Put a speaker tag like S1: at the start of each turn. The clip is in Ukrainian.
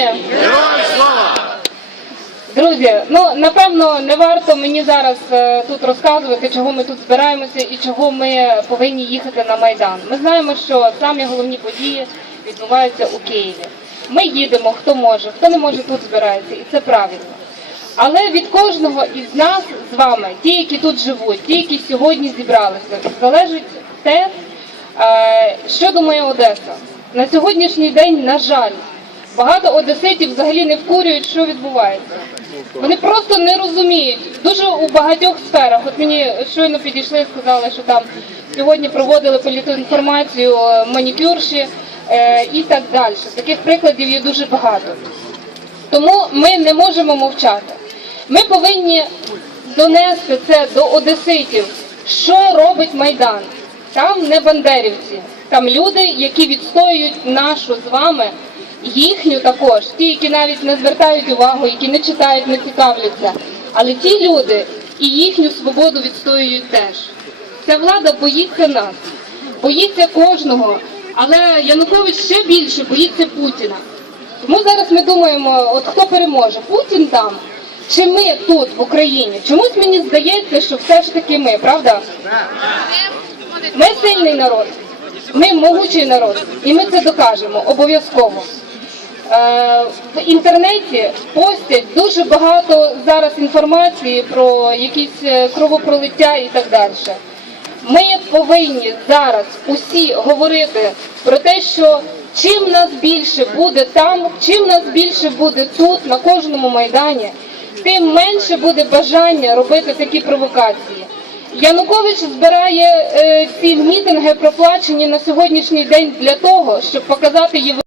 S1: Героям слава! Друзі, ну напевно не варто мені зараз е, тут розказувати, чого ми тут збираємося і чого ми повинні їхати на майдан. Ми знаємо, що самі головні події відбуваються у Києві. Ми їдемо, хто може, хто не може тут збирається, і це правильно. Але від кожного із нас з вами, ті, які тут живуть, ті, які сьогодні зібралися, залежить те, е, що думає Одеса. На сьогоднішній день, на жаль, багато одеситів взагалі не вкурюють, що відбувається. Вони просто не розуміють. Дуже у багатьох сферах. От мені щойно підійшли і сказали, що там сьогодні проводили політінформацію е, манікюрші е, і так далі. Таких прикладів є дуже багато. Тому ми не можемо мовчати. Ми повинні донести це до одеситів, що робить Майдан. Там не бандерівці, там люди, які відстоюють нашу з вами, їхню також, ті, які навіть не звертають увагу, які не читають, не цікавляться. Але ті люди і їхню свободу відстоюють теж. Ця влада боїться нас, боїться кожного. Але Янукович ще більше боїться Путіна. Тому зараз ми думаємо, от хто переможе, Путін там чи ми тут в Україні? Чомусь мені здається, що все ж таки ми, правда? Ми сильний народ, ми могучий народ, і ми це докажемо обов'язково. Е, В інтернеті постять дуже багато зараз інформації про якісь е, кровопролиття і так далі. Ми повинні зараз усі говорити про те, що чим нас більше буде там, чим нас більше буде тут, на кожному майдані, тим менше буде бажання робити такі провокації. Янукович збирає е, ці мітинги проплачені на сьогоднішній день для того, щоб показати Європі.